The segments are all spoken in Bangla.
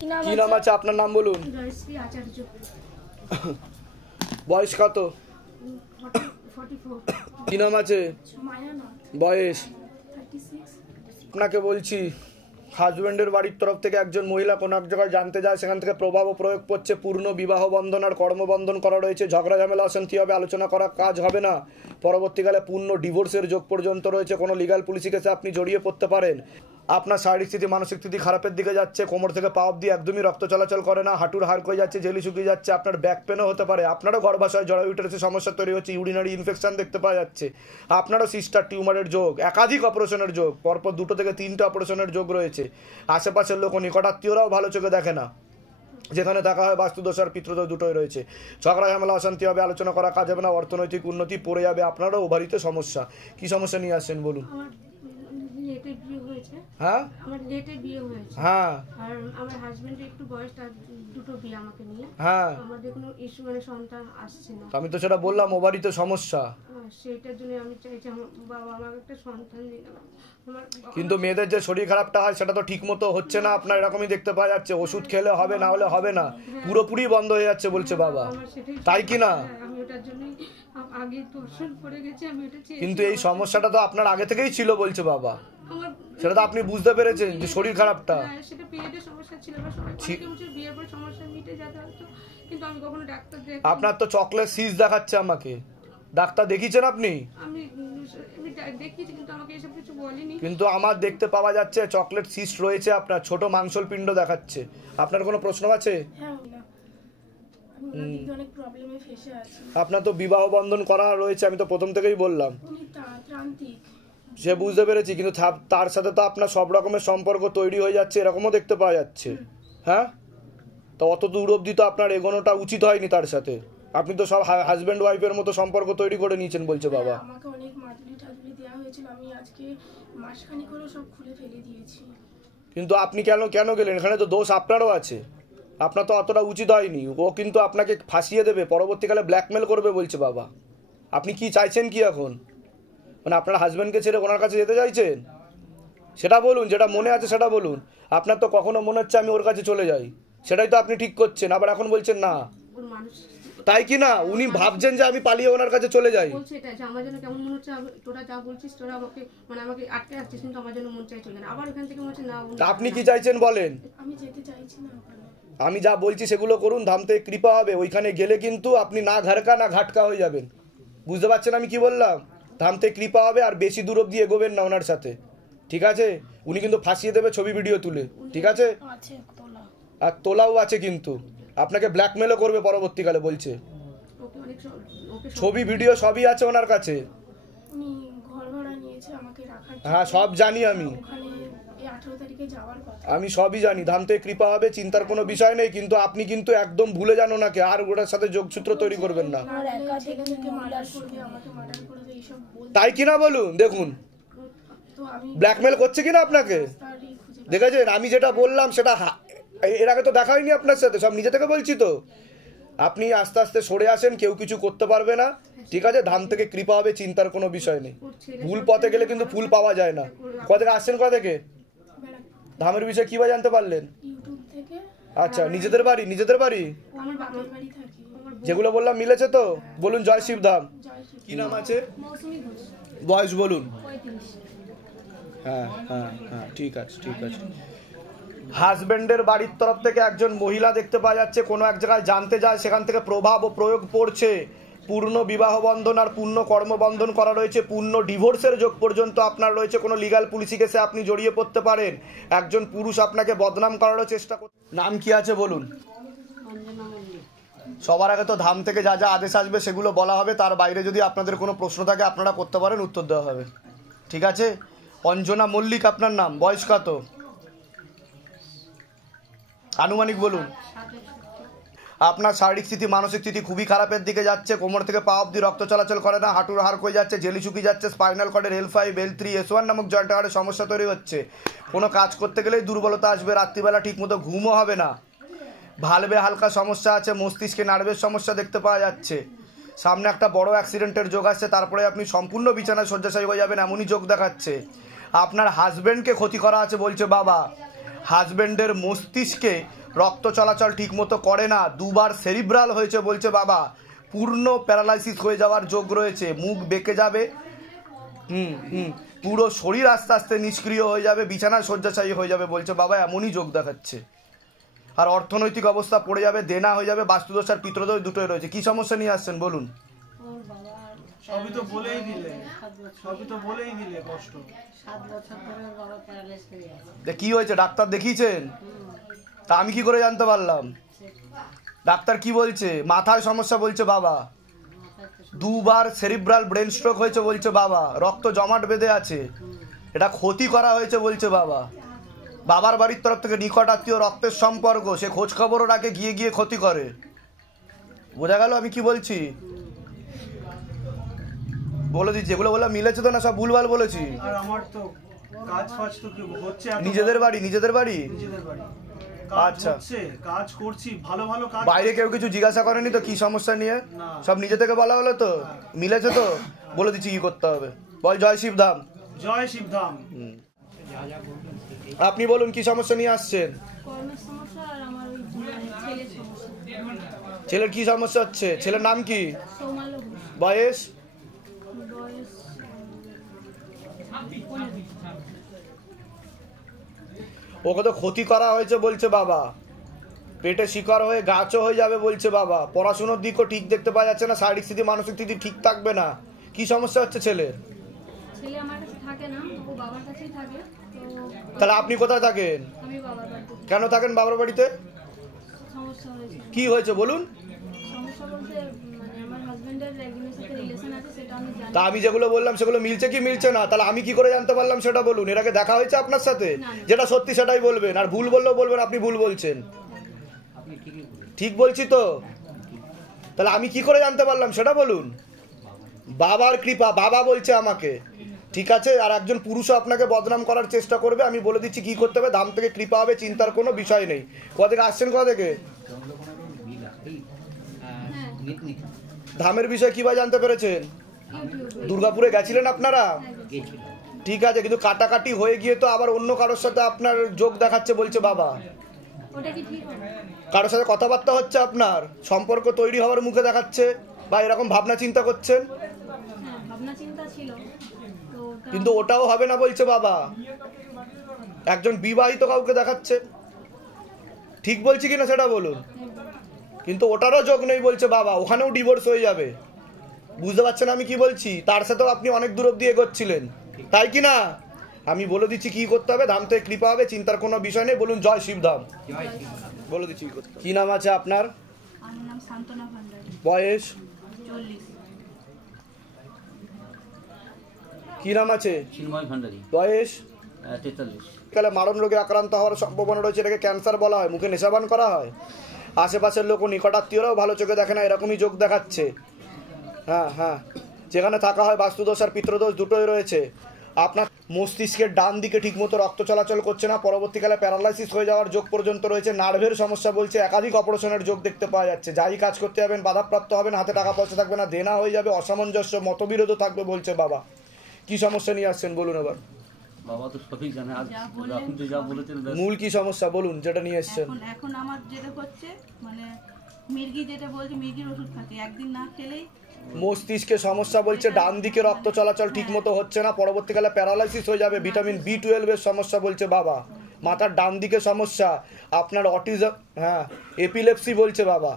কি নাম আছে আপনার? নাম বলুন। বয়স কত? কি নাম আছে? বয়স? আপনাকে বলছি, হাজব্যান্ডের বাড়ির তরফ থেকে একজন মহিলা কোনো এক জায়গায় জানতে যায়, সেখান থেকে প্রভাব ও প্রয়োগ করছে, পূর্ণ বিবাহ বন্ধন আর কর্মবন্ধন করা রয়েছে, ঝগড়া ঝামেলা অশান্তি হবে, আলোচনা করা কাজ হবে না, পরবর্তীকালে পূর্ণ ডিভোর্সের যোগ পর্যন্ত রয়েছে, কোনো লিগাল পুলিশি কেসে আপনি জড়িয়ে পড়তে পারেন। আপনার শারীরিক স্থিতি মানসিক স্থিতি খারাপের দিকে যাচ্ছে, কোমর থেকে পা অবধি একদমই রক্ত চলাচল করে না, হাঁটুর হাড় হয়ে যাচ্ছে, জেলি শুকিয়ে যাচ্ছে, আপনার ব্যাক পেনও হতে পারে, আপনারও গর্ভাশয় জরায়ুটারে সমস্যা তৈরি হচ্ছে, ইউরিনারি ইনফেকশন দেখতে পাওয়া যাচ্ছে, আপনারও সিস্টার টিউমারের যোগ, একাধিক অপারেশনের যোগ, পরপর 2 থেকে 3টে অপারেশনের যোগ রয়েছে, আশেপাশের লোক নিকটাত্মীয়রাও ভালো চোখে দেখে না, যেখানে দেখা হয় বাস্তুদোষ আর পিতৃদোষ দুটোই রয়েছে, ঝগড়া ঝামেলা অশান্তি হবে, আলোচনা করা কাজ হবে না, অর্থনৈতিক উন্নতি পড়ে যাবে, আপনারও ওভারিতে সমস্যা। কি সমস্যা নিয়ে আসছেন বলুন? হ্যাঁ, আমার লেটে বিয়ে হয়েছে। হ্যাঁ, আর আমার হাজবেন্ডের একটু বয়সটা, দুটো বিয়ে আমাকে নিয়ে। হ্যাঁ, আমাদের কোনো ইস্যু মানে সন্তান আসছে না। আমি তো সেটা বললাম, ওভারিতে সমস্যা, সেটার জন্য আমি চাইছি আমার বাবা আমাকে একটা সন্তান দিন। কিন্তু মেয়েদের যে শরীর খারাপটা হয় সেটা তো ঠিক মতো হচ্ছে না, আপনার এরকমই দেখতে পাওয়া যাচ্ছে, ওষুধ খেলে হবে, না হলে হবে না, পুরোপুরি বন্ধ হয়ে যাচ্ছে বলছে বাবা, তাই কি না? আমি ওটার জন্যই আগে দর্শন করে গেছি, আমি এটা চেয়েছি। কিন্তু এই সমস্যাটা তো আপনার আগে থেকেই ছিল বলছে বাবা, সেটা তো আপনি বুঝতে পেরেছেন যে শরীর খারাপটা, সেটা পিরিয়ডের সমস্যা ছিল বা সবাই বিয়ের পর সমস্যা মিটে যেতে হতো, কিন্তু আমি কখনো ডাক্তার দেখাই। আপনার তো চকলেট সিস দেখাচ্ছে আমাকে, ডাক্তার দেখিয়েছেন আপনি? আমি দেখিয়েছি কিন্তু আমাকে এসব কিছু বলেনি, কিন্তু আমার দেখতে পাওয়া যাচ্ছে চকলেট সিস রয়েছে, আপনার ছোট মাংসল পিণ্ড দেখাচ্ছে। আপনার কোনো প্রশ্ন আছে? আপনার তো বিবাহ বন্ধন করা রয়েছে, আমি তো প্রথম থেকেই বললাম, সে বুঝতে পেরেছি, কিন্তু তার সাথে তো আপনার সব রকমের সম্পর্ক তৈরি হয়ে যাচ্ছে, এরকমও দেখতে পাওয়া যাচ্ছে। হ্যাঁ, তো অত দূর অবধি তো আপনার এগোনোটা উচিত হয়নি তার সাথে, আপনি তো সব হাজব্যান্ড ওয়াইফের মতো সম্পর্ক তৈরি করে নিয়েছেন বলছে বাবা। আমাকে অনেক মাদুলি টাদুলি দেওয়া হয়েছিল, আমি আজকে মাসখানেক হলো সব খুলে ফেলে দিয়েছি। কিন্তু আপনি কেন গেলেন? এখানে তো দোষ আপনারও আছে, আপনার তো অতটা উচিত হয়নি। ও কিন্তু আপনাকে ফাঁসিয়ে দেবে, পরবর্তীকালে ব্ল্যাকমেল করবে বলছে বাবা। আপনি কি চাইছেন কি এখন? মানে আপনার হাজব্যান্ডকে ছেড়ে ওনার কাছে যেতে চাইছেন? সেটা বলুন, যেটা মনে আছে সেটা বলুন। আপনার তো কখনো মনে হচ্ছে আমি ওর কাছে চলে যাই, সেটাই তো আপনি ঠিক করছেন, আবার এখন বলছেন না, তাই কি না? উনি ভাবছেন যে আমি পালিয়ে ওনার কাছে চলে যাই, বলছে এটা যে আমার জন্য কেমন মনে হচ্ছে, তোরা যা বলছিস তোরা আমাকে মানে আমাকে আটকে রাখছিস, কিন্তু আমার জন্য মন চাই চলে না, আবার এখান থেকে মনে হচ্ছে না। আপনি কি চাইছেন বলেন? আমি যেতে চাইছি না, আমি যা বলছি সেগুলো করুন, ধামতে কৃপা হবে। ওইখানে গেলে কিন্তু আপনি না ঘাড়কা না ঘাটকা হয়ে যাবেন, বুঝতে পারছেন আমি কি বললাম? ধামতে কৃপা হবে, আর বেশি দূর অব্দি এগোবেন না ওনার সাথে, ঠিক আছে? উনি কিন্তু ফাঁসিয়ে দেবে ছবি ভিডিও তুলে, ঠিক আছে? আর তোলাও আছে, কিন্তু আপনাকে ব্ল্যাকমেলও করবে পরবর্তীকালে বলছে, ছবি ভিডিও সবই আছে ওনার কাছে। হ্যাঁ, সব জানি আমি সবই জানি। ধামতে কৃপা হবে, চিন্তার কোনো বিষয় নেই, কিন্তু আপনি কিন্তু একদম ভুলে যান ওনাকে, আর ওটার সাথে যোগসূত্র তৈরি করবেন না, তাই কিনা বলুন? দেখুন ব্ল্যাকমেল করছে কিনা আপনাকে, দেখেছেন? আমি যেটা বললাম সেটা এর আগে তো দেখা হয়নি আপনার সাথে, সব নিজে থেকে বলছি তো। আপনি আস্তে আস্তে সরে আসেন, কেউ কিছু করতে পারবে না, ঠিক আছে? ধাম থেকে কৃপা হবে, চিন্তার কোনো বিষয় নেই। ভুল পথে গেলে কিন্তু ফুল পাওয়া যায় না। কোথা থেকে আসছেন? কোথা থেকে? ধামের বিষয়ে কিভাবে জানতে পারলেন? আচ্ছা, নিজেদের বাড়ি যেগুলো বললাম মিলেছে তো? বলুন জয় শিব ধাম। কি নাম আছে? বয়স বলুন। হ্যাঁ হ্যাঁ হ্যাঁ, ঠিক আছে। হাজব্যান্ডের বাড়ির তরফ থেকে একজন মহিলা দেখতে পাওয়া যাচ্ছে, কোনো এক জায়গায় জানতে যায়, সেখান থেকে প্রভাব ও প্রয়োগ পড়ছে, পূর্ণ বিবাহ বন্ধন আর পূর্ণ কর্মবন্ধন করা রয়েছে, পূর্ণ ডিভোর্সের যোগ পর্যন্ত আপনার রয়েছে, কোনো লিগাল পুলিশি কেসে আপনি জড়িয়ে পড়তে পারেন, একজন পুরুষ আপনাকে বদনাম করারও চেষ্টা করছে। নাম কি আছে বলুন? সবার আগে তো ধাম থেকে যা যা আদেশ আসবে সেগুলো বলা হবে, তার বাইরে যদি আপনাদের কোনো প্রশ্ন থাকে আপনারা করতে পারেন, উত্তর দেওয়া হবে, ঠিক আছে? অঞ্জনা মল্লিক আপনার নাম, বয়স কত আনুমানিক বলুন? আপনার শারীরিক স্থিতি মানসিক স্থিতি খুবই খারাপের দিকে যাচ্ছে, কোমর থেকে পা অবধি রক্ত চলাচল করে না, হাঁটুর হাড় হয়ে যাচ্ছে, জেলি শুকিয়ে যাচ্ছে, স্পাইনাল কর্ডের L5 L3 S1 নামক জয়েন্ট হাড়ের সমস্যা তৈরি হচ্ছে, কোনো কাজ করতে গেলেই দুর্বলতা আসবে, রাত্রিবেলা ঠিকমতো ঘুমও হবে না, ভালভে হালকা সমস্যা আছে, মস্তিষ্কে নার্ভের সমস্যা দেখতে পাওয়া যাচ্ছে, সামনে একটা বড় অ্যাক্সিডেন্টের যোগ আসছে, তারপরে আপনি সম্পূর্ণ বিছানায় শয্যাশায়ী হয়ে যাবেন এমনই যোগ দেখাচ্ছে। আপনার হাজব্যান্ডকে ক্ষতি করা আছে বলছে বাবা, হাজব্যান্ডের মস্তিষ্কে রক্ত চলাচল ঠিক মতো করে না, দুবার সেরিব্রাল হয়েছে বলছে বাবা, পূর্ণ প্যারালাইসিস হয়ে যাওয়ার যোগ রয়েছে, মুখ বেঁকে যাবে, পুরো শরীর আস্তে আস্তে নিষ্ক্রিয় হয়ে যাবে, বিছানায় শয্যাশায়ী হয়ে যাবে বলছে বাবা, এমনই যোগ দেখাচ্ছে। আর অর্থনৈতিক অবস্থা পড়ে যাবে, দেনা হয়ে যাবে, বাস্তুদোষ আর পিতৃদোষ দুটোই রয়েছে। কি সমস্যা নিয়ে আসছেন বলুন? সবই তো বলেই দিলে কষ্ট। 7 বছর ধরে ওর বাবা প্যারালাইজ হয়ে আছে। কি হয়েছে ডাক্তার দেখিয়েছেন? তা আমি কি করে জানতে পারলাম? ডাক্তার কি বলছে? মাথায় সমস্যা বলছে বাবা, দুবার সেরিব্রাল ব্রেন স্ট্রোক হয়েছে বলছে বাবা, রক্ত জমাট বেঁধে আছে, এটা ক্ষতি করা হয়েছে বলছে বাবা। বাবার বাড়ির তরফ থেকে নিকট আত্মীয়, রক্তের সম্পর্ক, সে খোঁজ খবরও রাখে, গিয়ে গিয়ে ক্ষতি করে। বোঝা গেল আমি কি বলছি? বলে দিচ্ছি, যেগুলো বললাম মিলেছে তো না? সব ভুলভাল বলেছি? আর আমার তো কাজ ফাজ তো হচ্ছে, নিজেদের বাড়ি কাজ আচ্ছা, হচ্ছে, কাজ করছি, ভালো ভালো কাজ। বাইরে কেউ কিছু জিজ্ঞাসা করেনি তো কি সমস্যা নিয়ে? সব নিজে থেকে বলা হলো তো? মিলেছে তো? বলে দিচ্ছি কি করতে হবে। বল জয় শিবধাম। জয় শিবধাম। আপনি বলুন কি সমস্যা নিয়ে আসছেন? কর্মের সমস্যা আর আমার ওই ছেলের সমস্যা। ছেলের কি সমস্যা হচ্ছে? ছেলের নাম কি? সৌমাল্য ঘোষ। বয়স? বয়স 15। ওকে তো ক্ষতি করা হয়েছে বলছে বাবা, পেটে শিকড় হয়ে গাছও হয়ে যাবে বলছে বাবা, পড়াশোনার দিকও ঠিক দেখতে পাওয়া যাচ্ছে না, শারীরিক স্থিতি মানসিক স্থিতি ঠিক থাকবে না। কি সমস্যা হচ্ছে ছেলের? ছেলে আমার কাছে থাকে না, ও বাবার কাছেই থাকে। তো তাহলে আপনি কোথায় থাকেন? আমি বাবার বাড়িতে। কেন থাকেন বাবার বাড়িতে? সমস্যা হয়েছে। কি হয়েছে বলুন? সমস্যা বলতে মানে আমার হাজবেন্ডের একজনের সাথে রিলেশন আছে, সেটা আমি জানি। তা আমি যেগুলো বললাম সেগুলো মিলছে কি মিলছে না? তাহলে আমি কি করে জানতে পারলাম সেটা বলুন। এর আগে দেখা হয়েছে আপনার সাথে? যেটা সত্যি সেটাই বলবেন, আর ভুল বললেও বলবেন আপনি ভুল বলছেন। ঠিক বলছি তো? তাহলে আমি কি করে জানতে পারলাম সেটা বলুন। বাবার কৃপা, বাবা বলছে আমাকে, ঠিক আছে? আর একজন পুরুষও আপনাকে বদনাম করার চেষ্টা করবে, আমি বলে দিচ্ছি কি করতে হবে। ধাম থেকে কৃপা হবে, চিন্তার কোনো বিষয় নেই। কোথা থেকে আসছেন? কোথা থেকে? ধামের বিষয়ে কিভাবে জানতে পেরেছেন? দুর্গাপুরে গেছিলেন আপনারা? ঠিক আছে, কিন্তু কাটাকাটি হয়ে গিয়ে তো আবার অন্য কারোর সাথে আপনার যোগ দেখাচ্ছে বলছে বাবা। ওটা কি ঠিক হবে? কারোর সাথে কথাবার্তা হচ্ছে, আপনার সম্পর্ক তৈরি হওয়ার মুখে দেখাচ্ছে, বা এরকম ভাবনা চিন্তা করছেন। হ্যাঁ, ভাবনা চিন্তা ছিল তো কিন্তু ওটাও হবে না বলছে বাবা, একজন বিবাহিত কাউকে দেখাচ্ছে। ঠিক বলছি কিনা সেটা বলুন। কিন্তু ওটারও যোগ নেই বলছে বাবা, ওখানেও ডিভোর্স হয়ে যাবে। বুঝতে পারছেন আমি কি বলছি? তার সাথেও আপনি অনেক দূর অব্দি এগোচ্ছিলেন, তাই কি না? আমি বলে দিচ্ছি কি করতে হবে। ধাম থেকে কৃপা হবে, চিন্তার কোনো বিষয় নেই। বলুন জয় শিবধাম। বলে দিচ্ছি কি করতে হবে। কি নাম আছে আপনার? আমার নাম শান্তনা ভান্ডারী। বয়স? 40। কি নাম আছে? চিন্ময় ভান্ডারী। বয়স? 43। কালে মারণ রোগে আক্রান্ত হওয়ার সম্ভাবনা রয়েছে, এটাকে ক্যান্সার বলা হয়। মুখে নেশাবান করা হয়, আশেপাশের লোক ও নিকটাত্মীয়রাও ভালো চোখে দেখে না, এরকমই যোগ দেখাচ্ছে। হ্যাঁ হ্যাঁ, যেখানে থাকা হয় বাস্তুদোষ আর পিতৃদোষ দুটোই রয়েছে। আপনার মস্তিষ্কের ডান দিকে ঠিকমতো রক্ত চলাচল করছে না, পরবর্তীকালে প্যারালাইসিস হয়ে যাওয়ার যোগ পর্যন্ত রয়েছে। নার্ভের সমস্যা বলছে, একাধিক অপারেশনের যোগ দেখতে পাওয়া যাচ্ছে। যাই কাজ করতে যাবেন বাধাপ্রাপ্ত হবেন, হাতে টাকা পয়সা থাকবে না, দেনা হয়ে যাবে, অসামঞ্জস্য মতবিরোধও থাকবে বলছে বাবা। কি সমস্যা নিয়ে আসছেন বলুন এবার। বাবা তো সবই জানে, আর আপনি তো যা বলেছেন মূল কি সমস্যা বলুন যেটা নিয়ে এসছেন। এখন আমার যেটা হচ্ছে মানে মির্গি, যেটা বলছে মির্গির ওষুধ খাচ্ছে, একদিন না খেলেই মস্তিষ্কে সমস্যা বলছে, ডান দিকে রক্ত চলাচল ঠিক মতো হচ্ছে না, পরবর্তীকালে প্যারালাইসিস হয়ে যাবে, ভিটামিন B12 এর সমস্যা বলছে বাবা, মাথার ডান দিকে সমস্যা, আপনার অটিজম, হ্যাঁ এপিলেপসি বলছে বাবা,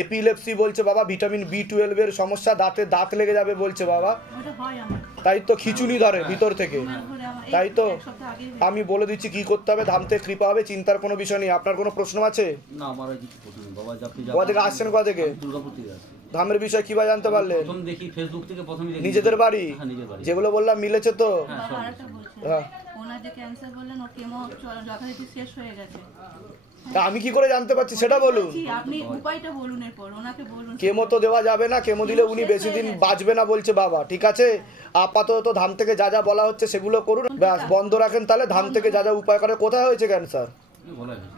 এপিলেপসি বলছে বাবা, ভিটামিন B12 এর সমস্যা, দাঁতে দাঁত লেগে যাবে বলছে বাবা। ওটা হয় আমার, তাই তো খিচুনি ধরে ভিতর থেকে, ঘরে আমার তাই তো। এক সপ্তাহ আগেই আমি বলে দিচ্ছি কি করতে হবে, ধাম থেকে কৃপা হবে, চিন্তার কোনো বিষয় নেই। আপনার কোনো প্রশ্ন আছে? না, আমার আর কিছু প্রশ্ন নেই বাবা। আপনি কোথা থেকে আসছেন? কোথা থেকে? দুর্গাপুর থেকে আসছি। ধামের বিষয় কিভাবে জানতে পারলেন? প্রথম দেখি ফেসবুক থেকে, প্রথমে দেখি নিজেদের বাড়ি? হ্যাঁ, নিজের বাড়ি। যেগুলো বললাম মিলেছে তো? হ্যাঁ, বাবা সব আরেকটা বলছে, হ্যাঁ। ওনার যে ক্যান্সার বললেন, ওর কেমো যথারীতি শেষ হয়ে গেছে। তা আমি কি করে জানতে পারছি সেটা বলুন। বলছি, আপনি উপায়টা বলুন, এরপর ওনাকে বলুন। কেমো তো দেওয়া যাবে না, কেমো দিলে উনি বেশি দিন বাঁচবে না বলছে বাবা। ঠিক আছে, আপাতত ধাম থেকে যা যা বলা হচ্ছে সেগুলো করুন, ব্যাস বন্ধ রাখেন। তাহলে ধাম থেকে যা যা উপায় করে। কোথায় হয়েছে ক্যান্সার? বলা হয়েছে।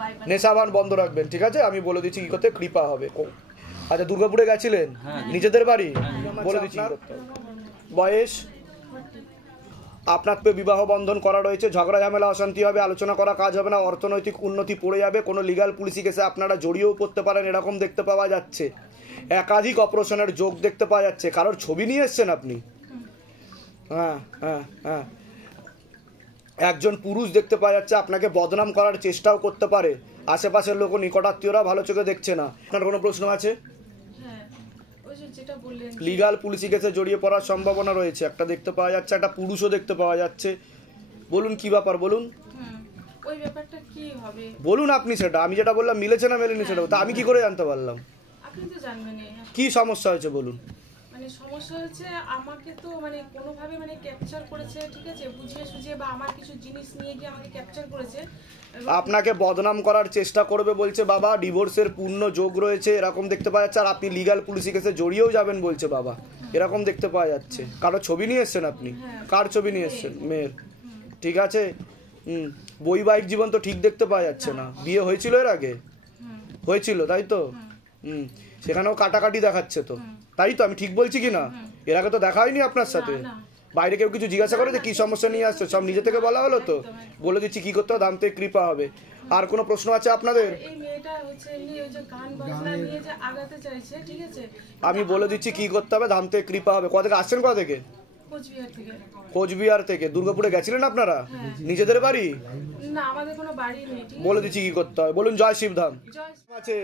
বাইপাস নেশাবান বন্ধ রাখবেন, ঠিক আছে? আমি বলে দিচ্ছি কি করতে কৃপা হবে। আচ্ছা, দুর্গাপুরে গেছিলেন? হ্যাঁ। নিজেদের বাড়ি? বলে দিচ্ছি কি করতে হবে। বয়স? আপনার তো বিবাহ বন্ধন করা রয়েছে, ঝগড়া ঝামেলা অশান্তি হবে, আলোচনা করা কাজ হবে না, অর্থনৈতিক উন্নতি পড়ে যাবে, কোনো লিগাল পুলিশি কেসে আপনারা জড়িয়েও পড়তে পারেন এরকম দেখতে পাওয়া যাচ্ছে। একাধিক অপারেশনের যোগ দেখতে পাওয়া যাচ্ছে। কারোর ছবি নিয়ে এসছেন আপনি? হ্যাঁ হ্যাঁ হ্যাঁ। একজন পুরুষ দেখতে পাওয়া যাচ্ছে, আপনাকে বদনাম করার চেষ্টাও করতে পারে। আশেপাশের লোক নিকটাত্মীয়রা ভালো চোখে দেখছে না। আপনার কোনো প্রশ্ন আছে? লিগাল পুলিশি কেসে জড়িয়ে পড়ার সম্ভাবনা রয়েছে, একটা দেখতে পাওয়া যাচ্ছে, একটা পুরুষও দেখতে পাওয়া যাচ্ছে। বলুন কি ব্যাপার, বলুন ওই ব্যাপারটা কি হবে বলুন আপনি। সেটা আমি যেটা বললাম মিলেছে না মেলেনি সেটা তা আমি কি করে জানতে পারলাম? আপনি তো জানবেন। কি সমস্যা হয়েছে বলুন। মানে সমস্যা হচ্ছে আমাকে তো মানে কোনোভাবে মানে ক্যাপচার করেছে, ঠিক আছে, বুঝিয়ে সুঝিয়ে বা আমার কিছু জিনিস নিয়ে গিয়ে আমাকে ক্যাপচার করেছে। আপনাকে বদনাম করার চেষ্টা করবে বলছে বাবা, ডিভোর্সের পূর্ণ যোগ রয়েছে এরকম দেখতে পাওয়া যাচ্ছে, আর আপনি লিগাল পুলিশি কেসে জড়িয়েও যাবেন বলছে বাবা, এরকম দেখতে পাওয়া যাচ্ছে। কারো ছবি নিয়ে এসছেন আপনি? কার ছবি নিয়ে এসছেন? মেয়ের। ঠিক আছে। বৈবাহিক জীবন তো ঠিক দেখতে পাওয়া যাচ্ছে না। বিয়ে হয়েছিল এর আগে? হয়েছিল তাই তো? সেখানেও কাটাকাটি দেখাচ্ছে তো, তাই তো? আমি ঠিক বলছি কি না? এর আগে তো দেখা হয়নি আপনার সাথে? বাইরে কেউ কিছু জিজ্ঞাসা করে যে কি সমস্যা নিয়ে আসছে? সব নিজে থেকে বলা হলো তো? বলে দিচ্ছি কি করতে হবে, দাম থেকে কৃপা হবে। আর কোনো প্রশ্ন আছে আপনাদের? এই মেয়েটা হচ্ছে এমনি ওই যে গান বাজনা নিয়ে যে আগাতে চাইছে, ঠিক আছে, আমি বলে দিচ্ছি কি করতে হবে, ধাম থেকে কৃপা হবে। কোথা থেকে আসছেন? কোথা থেকে? কোচবিহার থেকে। কোচবিহার থেকে। দুর্গাপুরে গেছিলেন আপনারা? নিজেদের বাড়ি? না, আমাদের কোনো বাড়ি নেই। বলে দিচ্ছি কি করতে হবে, বলুন। জয় শিবধাম। আছে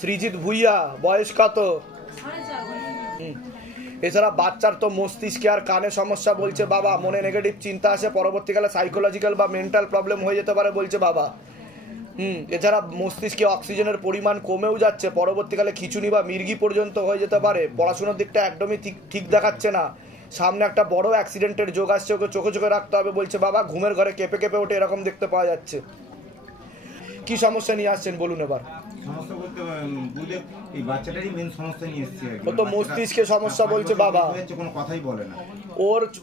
সৃজিত ভুইয়া, বয়স কত? এছাড়া বাচ্চার তো মস্তিষ্কে আর কানে সমস্যা বলছে বাবা, মনে নেগেটিভ চিন্তা আসে, পরবর্তীকালে সাইকোলজিক্যাল বা মেন্টাল প্রবলেম হয়ে যেতে পারে বলছে বাবা। এছাড়া মস্তিষ্কে অক্সিজেনের পরিমাণ কমেও যাচ্ছে, পরবর্তীকালে খিচুনি বা মির্গি পর্যন্ত হয়ে যেতে পারে। পড়াশোনার দিকটা একদমই ঠিক দেখাচ্ছে না। সামনে একটা বড় অ্যাক্সিডেন্টের যোগ আসছে, ওকে চোখে চোখে রাখতে হবে বলছে বাবা। ঘুমের ঘরে কেঁপে কেঁপে ওঠে এরকম দেখতে পাওয়া যাচ্ছে। কি সমস্যা নিয়ে আসছেন বলুন এবার? সমস্যা বলতে এই বাচ্চাটারই মেন সমস্যা নিয়ে এসেছে। ও তো মস্তিষ্কে সমস্যা বলছে বাবা, কোনো কথাই বলে না।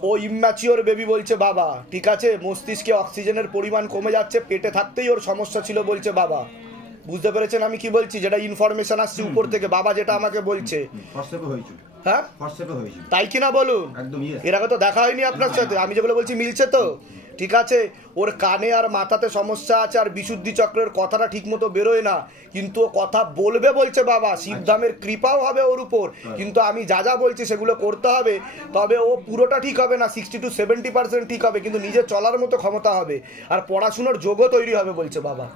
ও ইম্যাচিওর বেবি বলছে বাবা। ঠিক আছে, মস্তিষ্কে অক্সিজেনের পরিমাণ কমে যাচ্ছে, পেটে থাকতেই ওর সমস্যা ছিল বলছে বাবা। বুঝতে পেরেছেন আমি কি বলছি? যেটা ইনফরমেশন আসছে উপর থেকে, বাবা যেটা আমাকে বলছে। হ্যাঁ তাই কিনা বলুন? এর আগে তো দেখা হয়নি আপনার সাথে, আমি যেগুলো বলছি মিলছে তো? ঠিক আছে, ওর কানে আর মাথাতে সমস্যা আছে, আর বিশুদ্ধি চক্রের কথাটা ঠিক মতো বেরোয় না, কিন্তু ও কথা বলবে বলছে বাবা। শিবধামের কৃপাও হবে ওর উপর, কিন্তু আমি যা যা বলছি সেগুলো করতে হবে। তবে ও পুরোটা ঠিক হবে না, 60 to 70% ঠিক হবে, কিন্তু নিজে চলার মতো ক্ষমতা হবে, আর পড়াশোনার যোগও তৈরি হবে বলছে বাবা।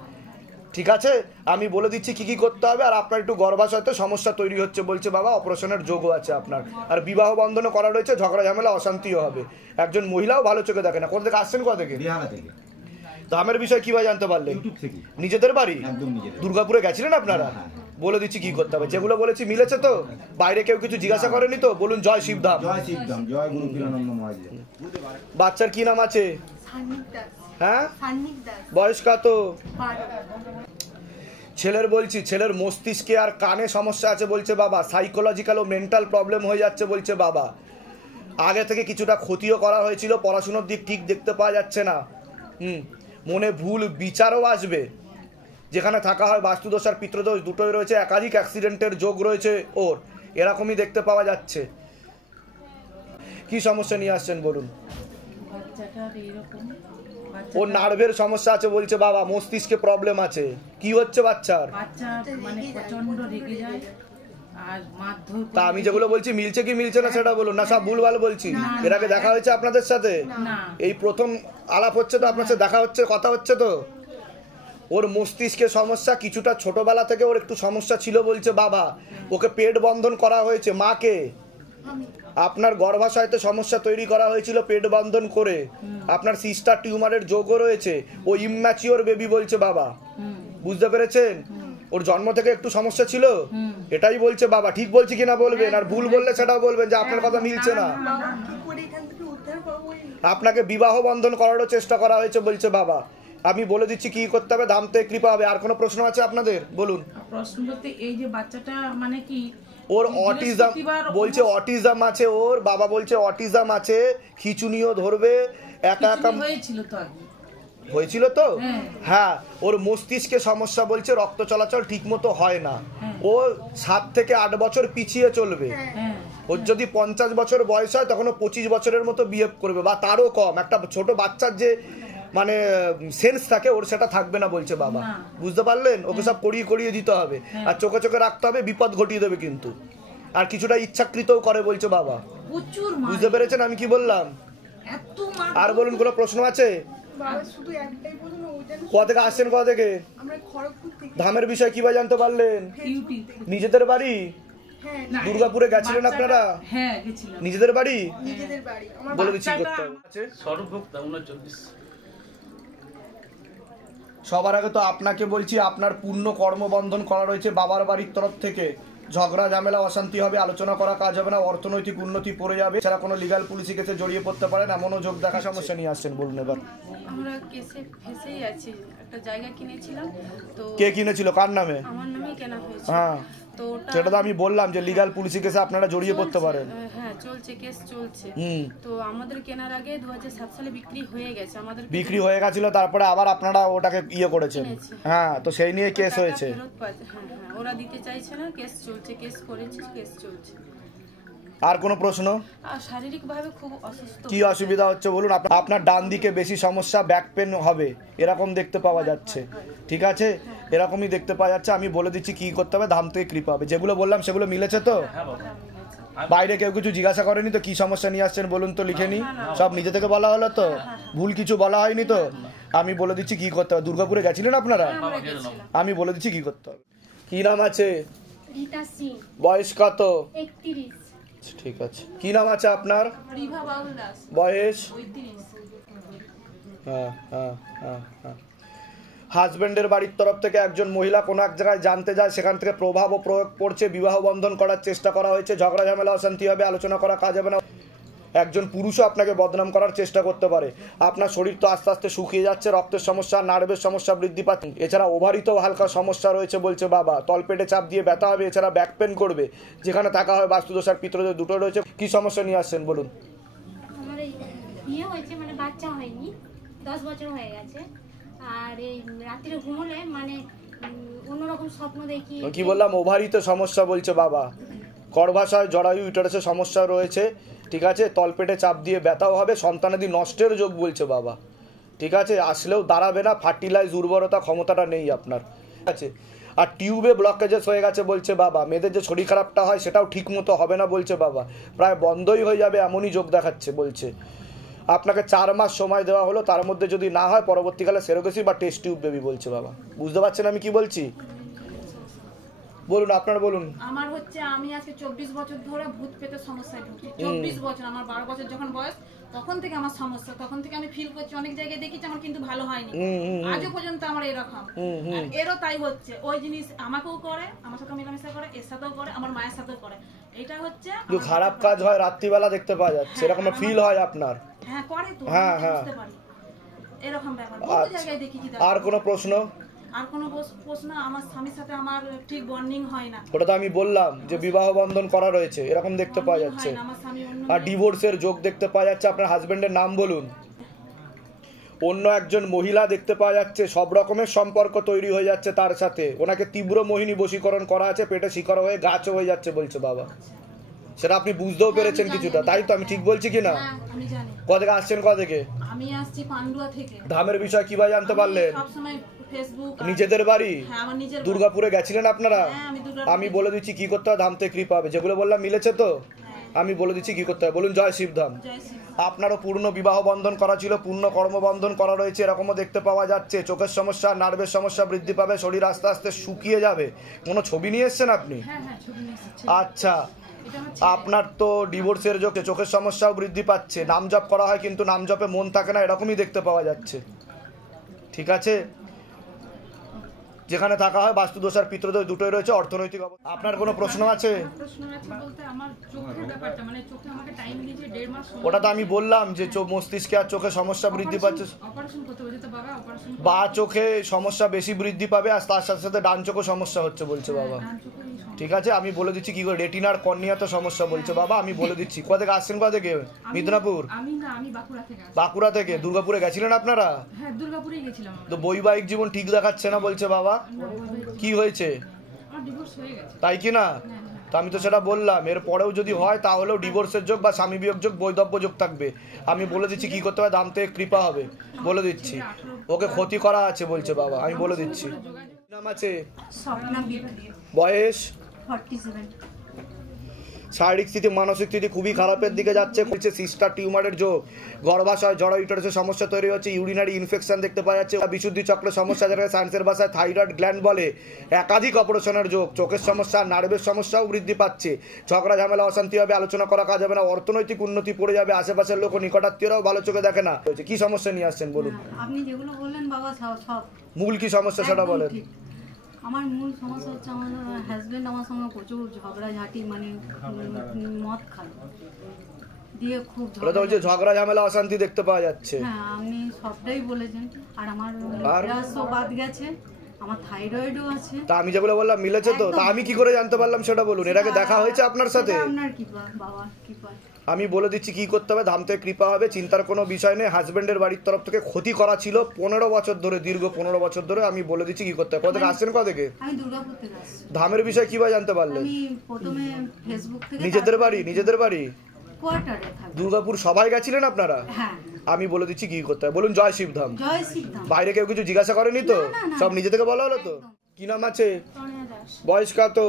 ঠিক আছে, আমি বলে দিচ্ছি কি কি করতে হবে। আর আপনার একটু গর্ভাশয়তে সমস্যা তৈরি হচ্ছে বলছে বাবা, অপারেশনের যোগও আছে আপনার, আর বিবাহ বন্ধনও করা রয়েছে, ঝগড়া ঝামেলা অশান্তিও হবে। একজন মহিলাও ভালো চোখে দেখে না। কোথা থেকে আসছেন? কোথা থেকে? ধামের বিষয় কিভাবে জানতে পারলেন? নিজেদের বাড়ি? দুর্গাপুরে গেছিলেন আপনারা? বলে দিচ্ছি কি করতে হবে, যেগুলো বলেছি মিলেছে তো? বাইরে কেউ কিছু জিজ্ঞাসা করেনি তো? বলুন জয় শিবধাম। বাচ্চার কি নাম আছে? হ্যাঁ, বয়স কত? ছেলের বলছি, ছেলের মস্তিষ্কে আর কানে সমস্যা আছে বলছে বাবা, সাইকোলজিক্যাল ও মেন্টাল প্রবলেম হয়ে যাচ্ছে বলছে বাবা। আগে থেকে কিছুটা ক্ষতিও করা হয়েছিল, পড়াশোনার দিক ঠিক দেখতে পাওয়া যাচ্ছে না। মনে ভুল বিচারও আসবে। যেখানে থাকা হয় বাস্তুদোষ আর পিতৃদোষ দুটোই রয়েছে, একাধিক অ্যাক্সিডেন্টের যোগ রয়েছে ওর, এরকমই দেখতে পাওয়া যাচ্ছে। কি সমস্যা নিয়ে আসছেন বলুন? ওর নার্ভের সমস্যা আছে বলছে বাবা, মস্তিষ্কে প্রবলেম আছে। কি হচ্ছে বাচ্চার? মানে প্রচন্ড রেগে যায় আর মারধর। তা আমি যেগুলো বলছি মিলছে কি মিলছে না সেটা বলুন, না সব ভুলভাল বলছি? এর আগে দেখা হয়েছে আপনাদের সাথে? এই প্রথম আলাপ হচ্ছে তো আপনার সাথে, দেখা হচ্ছে, কথা হচ্ছে তো? ওর মস্তিষ্কে সমস্যা, কিছুটা ছোটবেলা থেকে ওর একটু সমস্যা ছিল বলছে বাবা। ওকে পেট বন্ধন করা হয়েছে। মাকে আপনার গর্ভাশয়তে সমস্যা তৈরি করা হয়েছিল পেট বন্ধন করে। আপনার সিস্টার টিউমারের যোগও রয়েছে। ও ইম্যাচিওর বেবি বলছে বাবা। বুঝতে পেরেছেন? ওর জন্ম থেকে একটু সমস্যা ছিল, এটাই বলছে বাবা। ঠিক বলছি কিনা বলবেন, আর ভুল বললে সেটাও বলবেন যে আপনার কথা মিলছে না। আপনাকে বিবাহ বন্ধন করারও চেষ্টা করা হয়েছে বলছে বাবা। আমি বলে দিচ্ছি কি করতে হবে, ধাম থেকে কৃপা হবে। আর কোনো প্রশ্ন আছে আপনাদের? বলুন। প্রশ্ন বলতে এই যে বাচ্চাটা মানে কি, ওর অটিজম বলছে, অটিজম আছে ওর, বাবা বলছে অটিজম আছে, খিচুনিও ধরবে, একা একা হয়েছিল তো আগে। হয়েছিল তো? হ্যাঁ, ওর মস্তিষ্কে সমস্যা বলছে, রক্ত চলাচল ঠিক মতো হয় না। ও 7 থেকে 8 বছর পিছিয়ে চলবে। ওর যদি 50 বছর বয়স হয় তখন ও 25 বছরের মতো বিহেভ করবে বা তারও কম। একটা ছোট বাচ্চার যে মানে সেন্স থাকে ওর সেটা থাকবে না বলছে বাবা। বুঝতে পারলেন? ওকে সব করিয়ে দিতে হবে, আর চোখে চোখে রাখতে হবে, বিপদ ঘটিয়ে দেবে কিন্তু। আর কিছুটা ইচ্ছাকৃতও করে বলছে বাবা। প্রচুর বুঝতে পেরেছেন আমি কি বললাম? এত মার। আর বলুন, কোনো প্রশ্ন আছে? বাবা শুধু একটাই বলুন, ওই যেন কোথা থেকে আসছেন, কোথা থেকে? আমরা খড়গপুর থেকে। ধামের বিষয় কিভাবে জানতে পারলেন? ইউটিউব। নিজেদের বাড়ি? হ্যাঁ, দুর্গাপুরে গেছিলেন আপনারা? হ্যাঁ গেছিলাম। নিজেদের বাড়ি? নিজেদের বাড়ি। আমার বলে দিচ্ছি করতে হবে। সর্বভোক্তা 39। সবার আগে তো আপনাকে বলছি, আপনার পূর্ণ কর্মবন্ধন করা রয়েছে বাবার বাড়ির তরফ থেকে। ঝগড়া ঝামেলা অশান্তি হবে, আলোচনা করা কাজ হবে না, অর্থনৈতিক উন্নতি পড়ে যাবে, এছাড়া কোনো লিগাল পুলিশি কেসে জড়িয়ে পড়তে পারেন এমনও যোগ দেখা। সমস্যা নিয়ে আসছেন, বলুন এবার। আমরা কেসে ফেসেই আছি। একটা জায়গা কিনেছিলাম, তো কে কিনেছিল, কার নামে? আমার নামেই কেনা হয়েছে। হ্যাঁ, তো ওটা সেটা তো আমি বললাম যে লিগাল পুলিশি কেসে আপনারা জড়িয়ে পড়তে পারেন। হ্যাঁ চলছে, কেস চলছে। হুম, তো আমাদের কেনার আগে 2007 সালে বিক্রি হয়ে গেছে। আমাদের বিক্রি হয়ে গেছিল, তারপরে আবার আপনারা ওটাকে ইয়ে করেছেন। হ্যাঁ, তো সেই নিয়ে কেস হয়েছে। হ্যাঁ হ্যাঁ, ওরা দিতে চাইছে না, কেস চলছে, কেস করেছে, কেস চলছে। আর কোনো প্রশ্ন? আর শারীরিকভাবে খুব অসুস্থ। কি অসুবিধা হচ্ছে বলুন? আপনার ডান দিকে বেশি সমস্যা, ব্যাক পেন হবে এরকম দেখতে পাওয়া যাচ্ছে। ঠিক আছে, এরকমই দেখতে পাওয়া যাচ্ছে। আমি বলে দিচ্ছি কি করতে হবে, ধাম থেকে কৃপা হবে। যেগুলো বললাম সেগুলো মিলেছে তো? বাইরে কেউ কিছু জিজ্ঞাসা করেনি তো কি সমস্যা নিয়ে আসছেন বলুন তো, লিখে নি? সব নিজে থেকে বলা হলো তো? ভুল কিছু বলা হয়নি তো? আমি বলে দিচ্ছি কি করতে হবে। দুর্গাপুরে গেছিলেন আপনারা? আমি বলে দিচ্ছি কি করতে হবে। কি নাম আছে? রীতা সিং, বয়স কত? 31। ঠিক আছে। কি নাম আছে আপনার? রিভা বাউল দাস, বয়স? 35। হ্যাঁ। হাজবেন্ডের বাড়ির তরফ থেকে একজন মহিলা কোনো এক জায়গায় জানতে যায়, সেখান থেকে প্রভাব ও প্রয়োগ পড়ছে, বিবাহ বন্ধন করার চেষ্টা করা হয়েছে, ঝগড়া ঝামেলা অশান্তি হবে, আলোচনা করা কাজ হবে না। একজন পুরুষও আপনাকে বদনাম করার চেষ্টা করতে পারে। আপনার শরীর তো আস্তে আস্তে শুকিয়ে যাচ্ছে, রক্তের সমস্যা, নার্ভের সমস্যা বৃদ্ধি পাচ্ছে, এছাড়া ওভারিতেও হালকা সমস্যা রয়েছে বলছে বাবা। তলপেটে চাপ দিয়ে ব্যথা হবে, এছাড়া ব্যাক পেন করবে। যেখানে থাকা হয় বাস্তুদোষ আর পিতৃদোষ দুটো রয়েছে। কি সমস্যা নিয়ে আসছেন বলুন? আমার এই বিয়ে হয়েছে, মানে বাচ্চা হয়নি, 10 বছর হয়ে গেছে। আর এই রাত্রে ঘুমোলে মানে অন্যরকম স্বপ্ন দেখি। কি বললাম? ওভারিতে সমস্যা বলছে বাবা। গর্ভাশয়, জরায়ু, ইউটারাসের সমস্যা রয়েছে। ঠিক আছে, তলপেটে চাপ দিয়ে ব্যথাও হবে, সন্তানাদি নষ্টের যোগ বলছে বাবা। ঠিক আছে, আসলেও দাঁড়াবে না, ফার্টিলাইজ উর্বরতা ক্ষমতাটা নেই আপনার। ঠিক আছে, আর টিউবে ব্লকেজেস হয়ে গেছে বলছে বাবা। মেয়েদের যে শরীর খারাপটা হয় সেটাও ঠিক মতো হবে না বলছে বাবা, প্রায় বন্ধই হয়ে যাবে এমনই যোগ দেখাচ্ছে বলছে। আপনাকে 4 মাস সময় দেওয়া হলো, তার মধ্যে যদি না হয় পরবর্তীকালে সেরোগেসি বা টেস্ট টিউব বেবি বলছে বাবা। বুঝতে পারছেন আমি কি বলছি? বলুন, আপনার বলুন। আমার হচ্ছে, আমি আজকে 24 বছর ধরে ভূত পেতে সমস্যায় ভুগছি। 24 বছর, আমার 12 বছর যখন বয়স তখন থেকে আমার সমস্যা। তখন থেকে আমি ফিল করছি, অনেক জায়গায় দেখেছি আমার কিন্তু ভালো হয়নি, আজও পর্যন্ত আমার এরকম। আর এরও তাই হচ্ছে, ওই জিনিস আমাকেও করে, আমার সাথে মেলামেশা করে, এর সাথেও করে, আমার মায়ের সাথেও করে। এটা হচ্ছে খারাপ কাজ হয় রাত্রিবেলা দেখতে পাওয়া যাচ্ছে, এরকম ফিল হয় আপনার? হ্যাঁ করে তো, হ্যাঁ বুঝতে পারি এরকম ব্যাপার। বহু জায়গায় দেখেছি। আর কোনো প্রশ্ন? আর কোনো প্রশ্ন? আমার স্বামীর সাথে আমার ঠিক বন্ডিং হয় না। ওটা তো আমি বললাম যে বিবাহ বন্ধন করা রয়েছে, এরকম দেখতে পাওয়া যাচ্ছে। আমার স্বামী অন্য আর ডিভোর্সের যোগ দেখতে পাওয়া যাচ্ছে। আপনার হাজবেন্ডের নাম বলুন। অন্য একজন মহিলা দেখতে পাওয়া যাচ্ছে, সব রকমের সম্পর্ক তৈরি হয়ে যাচ্ছে তার সাথে। ওনাকে তীব্র মোহিনী বশীকরণ করা আছে, পেটে শিকড় হয়ে গাছও হয়ে যাচ্ছে বলছে বাবা। সেটা আপনি বুঝতেও পেরেছেন কিছুটা, তাই তো? আমি ঠিক বলছি কিনা? আমি জানি। কোথা থেকে আসছেন, কোথা থেকে? আমি আসছি পান্ডুয়া থেকে। ধামের বিষয় কিভাবে জানতে পারলেন? সব সময় ফেসবুক। নিজেদের বাড়ি? হ্যাঁ, আমার নিজের। দুর্গাপুরে গেছিলেন আপনারা? হ্যাঁ, আমি বলে দিচ্ছি কি করতে হবে, ধাম থেকে কৃপা হবে। যেগুলো বললাম মিলেছে তো? আমি বলে দিচ্ছি কি করতে হবে, বলুন। জয় শিবধাম। আপনারও পূর্ণ বিবাহ বন্ধন করা ছিল, পূর্ণ কর্মবন্ধন করা রয়েছে, এরকমও দেখতে পাওয়া যাচ্ছে। চোখের সমস্যা, নার্ভের সমস্যা বৃদ্ধি পাবে, শরীর আস্তে আস্তে শুকিয়ে যাবে। কোনো ছবি নিয়ে এসছেন আপনি? আচ্ছা, আপনার তো ডিভোর্সের যোগে চোখের সমস্যাও বৃদ্ধি পাচ্ছে। নাম জপ করা হয় কিন্তু নাম জপে মন থাকে না, এরকমই দেখতে পাওয়া যাচ্ছে। ঠিক আছে, যেখানে থাকা হয় বাস্তুদোষ আর পিতৃদোষ দুটোই রয়েছে। অর্থনৈতিক আপনার কোনো প্রশ্ন আছে? প্রশ্ন আছে বলতে আমার চোখের ব্যাপারটা, মানে চোখে আমাকে টাইম দিয়েছে 1.5 মাস। ওটা তো আমি বললাম যে মস্তিষ্কে আর চোখে সমস্যা বৃদ্ধি পাচ্ছে। অপারেশন করতে বলছে তো বাবা, অপারেশন। বা চোখে সমস্যা বেশি বৃদ্ধি পাবে, আর তার সাথে সাথে ডান চোখে সমস্যা হচ্ছে বলছে বাবা। ঠিক আছে, আমি বলে দিচ্ছি কি করে। রেটিনার কর্নিয়াতে সমস্যা বলছে বাবা, আমি বলে দিচ্ছি। কোথা থেকে আসছেন, কোথা থেকে? মিদনাপুর? আমি না, আমি বাঁকুড়া থেকে। বাঁকুড়া থেকে? দুর্গাপুরে গেছিলেন আপনারা? হ্যাঁ, দুর্গাপুরেই গেছিলাম। তো বৈবাহিক জীবন ঠিক দেখাচ্ছে না বলছে বাবা। কি হয়েছে? আমার ডিভোর্স হয়ে গেছে। তাই কি না? তো আমি তো সেটা বললাম, এর পরেও যদি হয় তাহলেও ডিভোর্সের যোগ বা স্বামী বিয়োগ যোগ, বৈধব্য যোগ থাকবে। আমি বলে দিচ্ছি কি করতে হবে, দাম থেকে কৃপা হবে বলে দিচ্ছি। ওকে ক্ষতি করা আছে বলছে বাবা, আমি বলে দিচ্ছি। নাম আছে স্বপ্না বিক, বয়স 47, শারীরিক স্থিতি মানসিক স্থিতি খুবই খারাপের দিকে যাচ্ছে। বলছে সিস্টার টিউমারের যোগ, গর্ভাশয় জরা ইউটারাসের সমস্যা তৈরি হচ্ছে, ইউরিনারি ইনফেকশন দেখতে পাওয়া যাচ্ছে, বিশুদ্ধি চক্রের সমস্যা যেটাকে সায়েন্সের ভাষায় থাইরয়েড গ্ল্যান্ড বলে, একাধিক অপারেশনের যোগ, চোখের সমস্যা নার্ভের সমস্যাও বৃদ্ধি পাচ্ছে, ঝগড়া ঝামেলা অশান্তি হবে, আলোচনা করা কাজ হবে না, অর্থনৈতিক উন্নতি পড়ে যাবে, আশেপাশের লোক নিকটাত্মীয়রাও ভালো চোখে দেখে না। কি সমস্যা নিয়ে আসছেন বলুন? আপনি যেগুলো বললেন বাবা সব মূল কি সমস্যা সেটা একদম বলেন। ঠিক। আমার মূল সমস্যা হচ্ছে আমার হাজবেন্ড আমার সঙ্গে প্রচুর ঝগড়াঝাটি, মানে মদ খায় দিয়ে খুব ওটা তো বলছে ঝগড়া ঝামেলা অশান্তি দেখতে পাওয়া যাচ্ছে। হ্যাঁ আপনি সবটাই বলেছেন। আর আমার আর? গ্যাসও বাদ গেছে, আমার থাইরয়েডও আছে। তা আমি যেগুলো বললাম মিলেছে তো? তা আমি কি করে জানতে পারলাম সেটা বলুন। এর আগে দেখা হয়েছে আপনার সাথে? সেটা আপনার কৃপা বাবা, কৃপা। আমি বলে দিচ্ছি কি করতে হবে, ধাম থেকে কৃপা হবে, চিন্তার কোনো বিষয় নেই। হাজবেন্ডের বাড়ির তরফ থেকে ক্ষতি করা ছিল 15 বছর ধরে, দীর্ঘ 15 বছর ধরে। আমি বলে দিচ্ছি কি করতে হবে। কোথা থেকে আসছেন? কোথা থেকে? আমি দুর্গাপুর থেকে আসছি। ধামের বিষয় কিভাবে জানতে পারলেন? আমি প্রথমে ফেসবুক থেকে, নিজেদের বাড়ি? নিজেদের বাড়ি কোয়ার্টারে থাকি। দুর্গাপুর সবাই গেছিলেন আপনারা? হ্যাঁ। আমি বলে দিচ্ছি কি করতে হবে, বলুন। জয় শিবধাম। জয় শিবধাম। বাইরে কেউ কিছু জিজ্ঞাসা করেনি তো? না, না। সব নিজে থেকে বলা হলো তো? কি নাম আছে? তনয়া দাস, বয়স কত?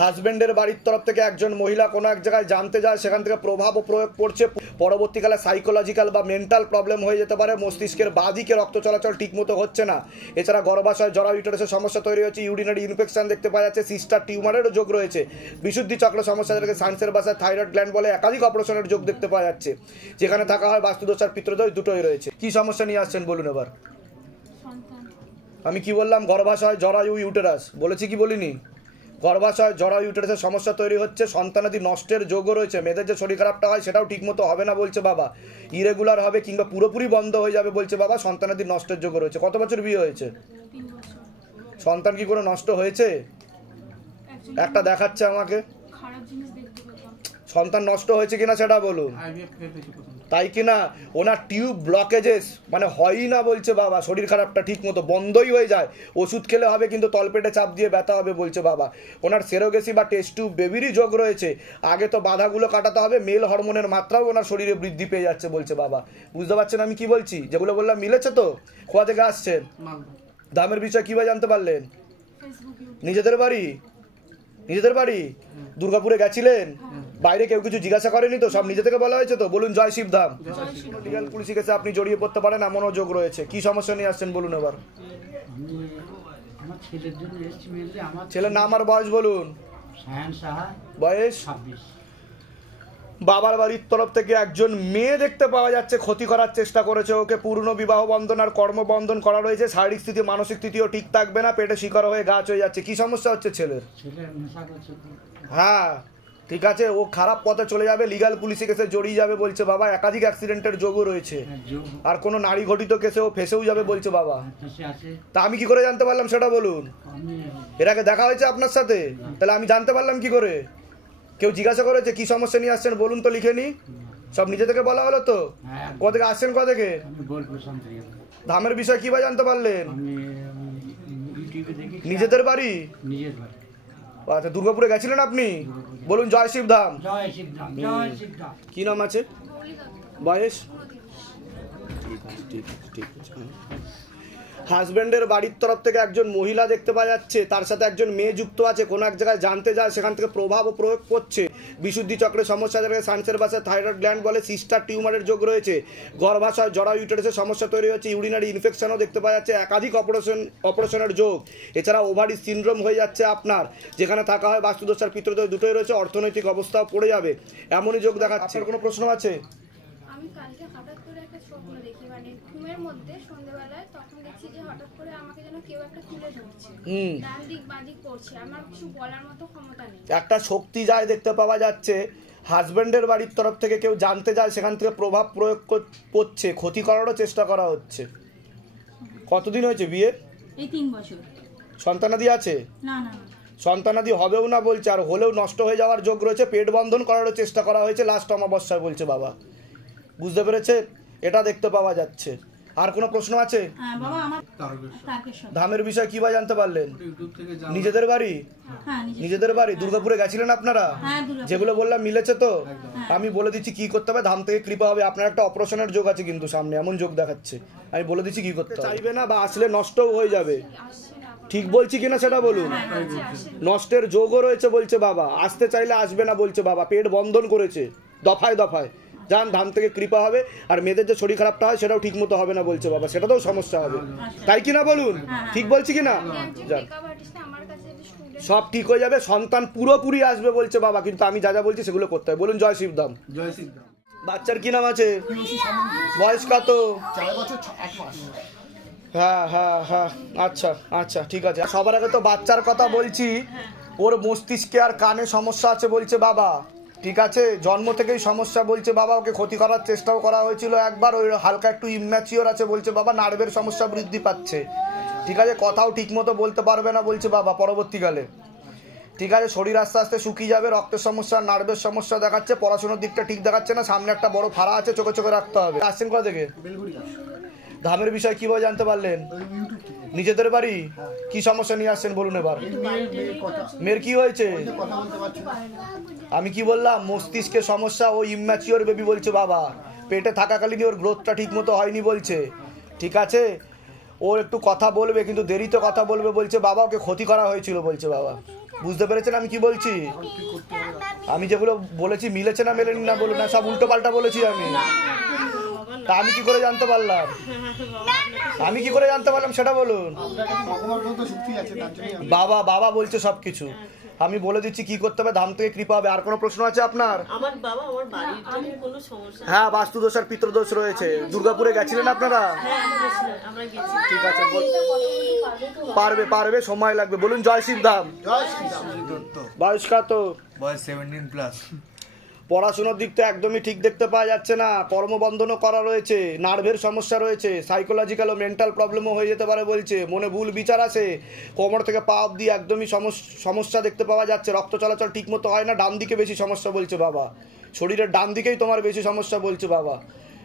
হাজবেন্ডের বাড়ির তরফ থেকে একজন মহিলা কোনো এক জায়গায় জানতে যায়, সেখান থেকে প্রভাব ও প্রয়োগ পড়ছে, পরবর্তীকালে সাইকোলজিক্যাল বা মেন্টাল প্রবলেম হয়ে যেতে পারে, মস্তিষ্কের বাঁদিকে রক্ত চলাচল ঠিকমতো হচ্ছে না, এছাড়া গর্ভাশয় জরা ইউটারাসের সমস্যা তৈরি হচ্ছে, ইউরিনারি ইনফেকশন দেখতে পাওয়া যাচ্ছে, সিস্টার টিউমারেরও যোগ রয়েছে, বিশুদ্ধি চক্র সমস্যা যেটাকে সায়েন্সের ভাষায় থাইরয়েড গ্ল্যান্ড বলে, একাধিক অপারেশনের যোগ দেখতে পাওয়া যাচ্ছে, যেখানে থাকা হয় বাস্তুদোষ আর পিতৃদোষ দুটোই রয়েছে। কি সমস্যা নিয়ে আসছেন বলুন এবার? সন্তান, আমি কি বললাম? গর্ভাশয় জরায়ু ইউটেরাস বলেছি কি বলিনি? গর্ভাশয় জরা ইউটেরাসের সমস্যা তৈরি হচ্ছে, সন্তানাদি নষ্টের যোগও রয়েছে, মেয়েদের যে শরীর খারাপটা হয় সেটাও ঠিকমতো হবে না বলছে বাবা, ইরেগুলার হবে কিংবা পুরোপুরি বন্ধ হয়ে যাবে বলছে বাবা, সন্তানাদি নষ্টের যোগও রয়েছে। কত বছর বিয়ে হয়েছে? 3 বছর। সন্তান কি করে নষ্ট হয়েছে? একটা দেখাচ্ছে আমাকে, খারাপ জিনিস দেখতে পেতাম। সন্তান নষ্ট হয়েছে কিনা সেটা বলুন। তাই কিনা? ওনার টিউব ব্লকেজেস মানে হয়ই না বলছে বাবা, শরীর খারাপটা ঠিক মতো বন্ধই হয়ে যায়, ওষুধ খেলে হবে কিন্তু তলপেটে চাপ দিয়ে ব্যথা হবে বলছে বাবা। ওনার সেরোগেসি বা টেস্ট টিউব বেবিরই যোগ রয়েছে, আগে তো বাধাগুলো কাটাতে হবে, মেল হরমোনের মাত্রাও ওনার শরীরে বৃদ্ধি পেয়ে যাচ্ছে বলছে বাবা। বুঝতে পারছেন আমি কি বলছি? যেগুলো বললাম মিলেছে তো? কোথা থেকে আসছেন? দামের বিষয় কিভাবে জানতে পারলেন? Facebook, YouTube. নিজেদের বাড়ি? নিজেদের বাড়ি? দুর্গাপুরে গেছিলেন? বাইরে কেউ কিছু জিজ্ঞাসা করেনি তো? সব নিজে থেকে বলা হয়েছে তো? বলুন জয় শিবধাম। লিগ্যাল পুলিশ কেসে আপনি জড়িয়ে পড়তে পারেন, এমনও যোগ রয়েছে। কি সমস্যা নিয়ে আসছেন বলুন এবার? আমার ছেলের জন্য এসেছি, মেনলি আমার ছেলের নাম আর বয়স বলুন। সায়ন সাহা, বয়স? 26। বাবার বাড়ির তরফ থেকে একজন মেয়ে দেখতে পাওয়া যাচ্ছে, ক্ষতি করার চেষ্টা করেছে ওকে, পূর্ণ বিবাহ বন্ধন আর কর্মবন্ধন করা রয়েছে, শারীরিক স্থিতি মানসিক স্থিতিও ঠিক থাকবে না, পেটে শিকড় হয়ে গাছ হয়ে যাচ্ছে। কি সমস্যা হচ্ছে ছেলের? ছেলে নেশা করছে। হ্যাঁ ঠিক আছে, ও খারাপ পথে চলে যাবে, লিগ্যাল পুলিশ কেসে জড়িয়ে যাবে বলছে বাবা, একাধিক অ্যাক্সিডেন্টের যোগও রয়েছে, আর কোনো নারী ঘটিত কেসে ও ফেসেও যাবে বলছে বাবা। তা আমি কি করে জানতে পারলাম সেটা বলুন? এর আগে দেখা হয়েছে আপনার সাথে? তাহলে আমি জানতে পারলাম কি করে? কেউ জিজ্ঞাসা করেছে কি সমস্যা নিয়ে আসছেন বলুন তো, লিখে নি। সব নিজে থেকে বলা হলো তো? কোথা থেকে আসছেন? কোথা থেকে? ধামের বিষয় কিভাবে জানতে পারলেন? নিজেদের বাড়ি? নিজের বাড়ি। আচ্ছা, দুর্গাপুরে গেছিলেন আপনি? বলুন জয় শিবধাম। জয় শিবধাম, জয় শিবধাম। কি নাম আছে? বয়স? ঠিক আছে। হাজবেন্ডের বাড়ির তরফ থেকে একজন মহিলা দেখতে পাওয়া যাচ্ছে, তার সাথে একজন মেয়ে যুক্ত আছে, কোনো এক জায়গায় জানতে যায়, সেখান থেকে প্রভাব ও প্রয়োগ করছে, বিশুদ্ধি চক্রের সমস্যা যেটাকে সায়েন্সের ভাষায় থাইরয়েড গ্ল্যান্ড বলে, সিস্টার টিউমারের যোগ রয়েছে, গর্ভাশয় জরা ইউটেরাসের সমস্যা তৈরি হচ্ছে, ইউরিনারি ইনফেকশনও দেখতে পাওয়া যাচ্ছে, একাধিক অপারেশনের যোগ, এছাড়া ওভারি সিনড্রোম হয়ে যাচ্ছে আপনার, যেখানে থাকা হয় বাস্তুদোষ আর পিতৃদোষ দুটোই রয়েছে, অর্থনৈতিক অবস্থাও পড়ে যাবে, এমনই যোগ দেখাচ্ছে। আপনার কোনো প্রশ্ন আছে? আমি কালকে হঠাৎ করে একটা স্বপ্ন দেখি, মানে ঘুমের মধ্যে সন্ধ্যাবেলায়, তখন দেখছি যে হঠাৎ করে আমাকে যেন কেউ একটা তুলে ধরছে, ডান দিক বাঁ দিক করছে, আমার কিছু বলার মতো ক্ষমতা নেই। একটা শক্তি যায় দেখতে পাওয়া যাচ্ছে, হাজবেন্ডের বাড়ির তরফ থেকে কেউ জানতে যায়, সেখান থেকে প্রভাব প্রয়োগ করছে, ক্ষতি করারও চেষ্টা করা হচ্ছে। কতদিন হয়েছে বিয়ে? এই 3 বছর। সন্তানাদি আছে? না না, সন্তানাদি হবেও না বলছে, আর হলেও নষ্ট হয়ে যাওয়ার যোগ রয়েছে, পেট বন্ধন করারও চেষ্টা করা হয়েছে লাস্ট অমাবস্যায় বলছে বাবা। বুঝতে পেরেছে? এটা দেখতে পাওয়া যাচ্ছে। আর কোনো প্রশ্ন আছে? বাবা আমার তারকেশ্বর। ধামের বিষয় কি বা জানতে পারলেন? নিজেদের বাড়ি? হ্যাঁ নিজেদের বাড়ি। দুর্গাপুরে গেছিলেন আপনারা? হ্যাঁ দুর্গাপুর। যেগুলো বললাম মিলেছে তো? আমি বলে দিচ্ছি কি করতে হবে। ধাম থেকে কৃপা হবে। আপনার একটা অপারেশনের যোগ আছে কিন্তু সামনে, এমন যোগ দেখাচ্ছে। আমি বলে দিচ্ছি কি করতে চাইবে না বা আসলে নষ্টও হয়ে যাবে। ঠিক বলছি কিনা সেটা বলুন। নষ্টের যোগও রয়েছে বলছে বাবা। আসতে চাইলে আসবে না বলছে বাবা। পেট বন্ধন করেছে দফায় দফায়। যান, ধাম থেকে কৃপা হবে। আর মেয়েদের যে শরীর খারাপটা হয় সেটাও ঠিক মতো হবে না বলছে বাবা, সেটাতেও সমস্যা হবে। তাই কিনা বলুন? ঠিক বলছি কিনা? যান, সব ঠিক হয়ে যাবে। সন্তান পুরোপুরি আসবে বলছে বাবা, কিন্তু আমি যা যা বলছি সেগুলো করতে হবে। বলুন জয় শিবধাম। জয় শিবধাম। বাচ্চার কি নাম আছে? বয়স কত? 4 বছর 8 মাস। হ্যাঁ হ্যাঁ হ্যাঁ, আচ্ছা আচ্ছা ঠিক আছে। সবার আগে তো বাচ্চার কথা বলছি। ওর মস্তিষ্কে আর কানে সমস্যা আছে বলছে বাবা, ঠিক আছে? জন্ম থেকেই সমস্যা বলছে বাবা। ওকে ক্ষতি করার চেষ্টাও করা হয়েছিল একবার। ওই হালকা একটু ইম্যাচিওর আছে বলছে বাবা। নার্ভের সমস্যা বৃদ্ধি পাচ্ছে, ঠিক আছে? কথাও ঠিক মতো বলতে পারবে না বলছে বাবা পরবর্তীকালে, ঠিক আছে? শরীর আস্তে আস্তে শুকিয়ে যাবে। রক্তের সমস্যা, নার্ভের সমস্যা দেখাচ্ছে। পড়াশোনার দিকটা ঠিক দেখাচ্ছে না। সামনে একটা বড় ফাড়া আছে, চোখে চোখে রাখতে হবে। আসছেন কোথা থেকে? ধামের বিষয় কিভাবে জানতে পারলেন? নিজেদের বাড়ি? কি সমস্যা নিয়ে আসছেন বলুন এবার। মেয়ের কি হয়েছে? আমি কি বললাম? মস্তিষ্কের সমস্যা। ও ইম্যাচিওর বেবি বলছে বাবা। পেটে থাকাকালীন ওর গ্রোথটা ঠিক মতো হয়নি বলছে, ঠিক আছে? ও একটু কথা বলবে কিন্তু দেরিতে কথা বলবে বলছে বাবা। ওকে ক্ষতি করা হয়েছিল বলছে বাবা। বুঝতে পেরেছেন আমি কি বলছি? আমি যেগুলো বলেছি মিলেছে না মেলেনি না বলুন না, সব উল্টো পাল্টা বলেছি আমি। তা আমি কি করে জানতে পারলাম? আমি কি করে জানতে পারলাম সেটা বলুন। বাবা বাবা বলছে সবকিছু। আমি বলে দিচ্ছি কি করতে হবে। ধাম থেকে কৃপা হবে। আর কোনো প্রশ্ন আছে আপনার? আমার বাবা আমার বাড়ির জন্য কোনো সমস্যা? হ্যাঁ, বাস্তুদোষ আর পিতৃদোষ রয়েছে। দুর্গাপুরে গেছিলেন আপনারা? আমরা গেছি। ঠিক আছে, পারবে পারবে, সময় লাগবে। বলুন জয় শিবধাম। বয়স কত? বয়স 17+। পড়াশোনার দিকটা একদমই ঠিক দেখতে পাওয়া যাচ্ছে না। কর্মবন্ধনও করা রয়েছে। নার্ভের সমস্যা রয়েছে। সাইকোলজিক্যাল ও মেন্টাল প্রবলেমও হয়ে যেতে পারে বলছে। মনে ভুল বিচার আছে। কোমর থেকে পা অবধি একদমই সমস্যা দেখতে পাওয়া যাচ্ছে। রক্ত চলাচল ঠিক মতো হয় না। ডান দিকে বেশি সমস্যা বলছে বাবা। শরীরের ডান দিকেই তোমার বেশি সমস্যা বলছে বাবা,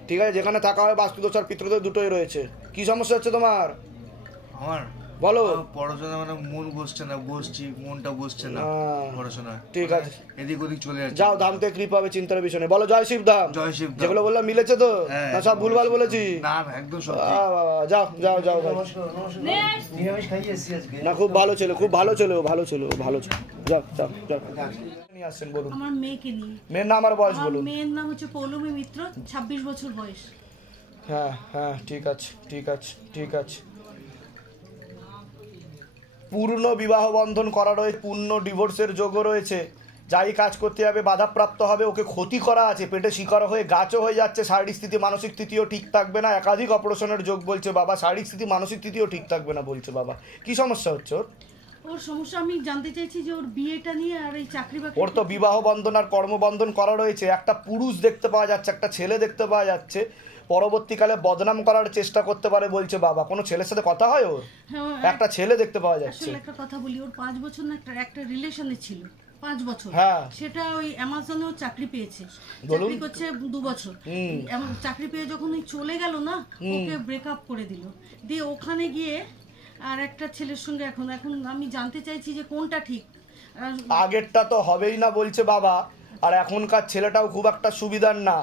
ঠিক আছে? যেখানে থাকা হয় বাস্তুদোষ আর পিতৃদোষ দুটোই রয়েছে। কি সমস্যা হচ্ছে তোমার? আমার বলো। পড়াশোনা মানে মন বসছে না, বসছি মনটা বসছে না পড়াশোনা, ঠিক আছে? এদিক ওদিক চলে যাচ্ছে। যাও, ধাম থেকে কৃপা হবে, চিন্তার বিষয় নেই। বলো জয় শিবধাম। জয় শিবধাম। যেগুলো বললাম মিলেছে তো? না সব ভুলভাল বলেছি? না একদম সব। যাও যাও যাও ভাই। না খুব ভালো ছেলে, খুব ভালো ছেলে, ও ভালো ছেলে, ও ভালো ছেলে। যাও যাও যাও। নিয়ে আসছেন বলুন। আমার মেয়েকে নিয়ে। মেয়ের নাম আর বয়স বলুন। মেয়ের নাম হচ্ছে পৌলমী মিত্র, 26 বছর বয়স। হ্যাঁ হ্যাঁ, ঠিক আছে ঠিক আছে ঠিক আছে। পূর্ণ বিবাহ বন্ধন করা রয়েছে। পূর্ণ ডিভোর্সের যোগও রয়েছে। যাই কাজ করতে যাবে বাধাপ্রাপ্ত হবে। ওকে ক্ষতি করা আছে। পেটে শিকড় হয়ে গাছও হয়ে যাচ্ছে। শারীরিক স্থিতি মানসিক স্থিতিও ঠিক থাকবে না। একাধিক অপারেশনের যোগ বলছে বাবা। শারীরিক স্থিতি মানসিক স্থিতিও ঠিক থাকবে না বলছে বাবা। কি সমস্যা হচ্ছে ওর? ওর সমস্যা আমি জানতে চাইছি যে ওর বিয়েটা নিয়ে আর এই চাকরি বাকরি। ওর তো বিবাহ বন্ধন আর কর্মবন্ধন করা রয়েছে। একটা পুরুষ দেখতে পাওয়া যাচ্ছে, একটা ছেলে দেখতে পাওয়া যাচ্ছে। পরবর্তীকালে বদনাম করার চেষ্টা করতে পারে বলছে বাবা। কোনো ছেলের সাথে কথা হয় ওর? একটা ছেলে দেখতে পাওয়া যাচ্ছে। আসলে একটা কথা বলি, ওর 5 বছর না একটা রিলেশনে ছিল। 5 বছর। হ্যাঁ, সেটা ওই অ্যামাজনে ও চাকরি পেয়েছে। চাকরি করছে 2 বছর। চাকরি পেয়ে যখন ওই চলে গেল না, ওকে ব্রেকআপ করে দিল। দিয়ে ওখানে গিয়ে আর একটা ছেলের সঙ্গে এখন আমি জানতে চাইছি যে কোনটা ঠিক। আগেরটা তো হবেই না বলছে বাবা। আর এখনকার ছেলেটাও খুব একটা সুবিধার না,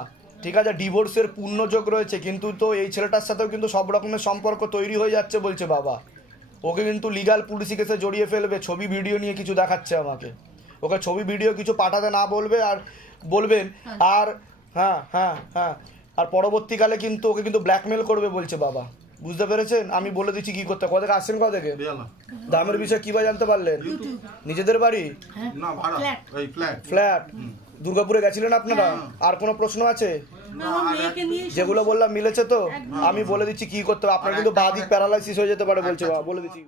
ঠিক আছে? ডিভোর্সের পূর্ণযোগ রয়েছে, কিন্তু তো এই ছেলেটার সাথেও কিন্তু সব রকমের সম্পর্ক তৈরি হয়ে যাচ্ছে বলছে বাবা। ওকে কিন্তু লিগাল পুলিশি কেসে জড়িয়ে ফেলবে। ছবি ভিডিও নিয়ে কিছু দেখাচ্ছে আমাকে। ওকে ছবি ভিডিও কিছু পাঠাতে না বলবে আর বলবেন। আর হ্যাঁ হ্যাঁ হ্যাঁ, আর পরবর্তীকালে কিন্তু ওকে কিন্তু ব্ল্যাকমেল করবে বলছে বাবা। বুঝতে পেরেছেন? আমি বলে দিচ্ছি কি করতে। কোথা থেকে আসছেন? কোথা থেকে? দামের বিষয়ে কিভাবে জানতে পারলেন? নিজেদের বাড়ি? ফ্ল্যাট। দুর্গাপুরে গেছিলেন আপনারা? আর কোনো প্রশ্ন আছে? যেগুলো বললাম মিলেছে তো? আমি বলে দিচ্ছি কি করতে হবে। আপনার কিন্তু বাঁ দিক প্যারালাইসিস হয়ে যেতে পারে বলছে বাবা। বলে দিচ্ছি।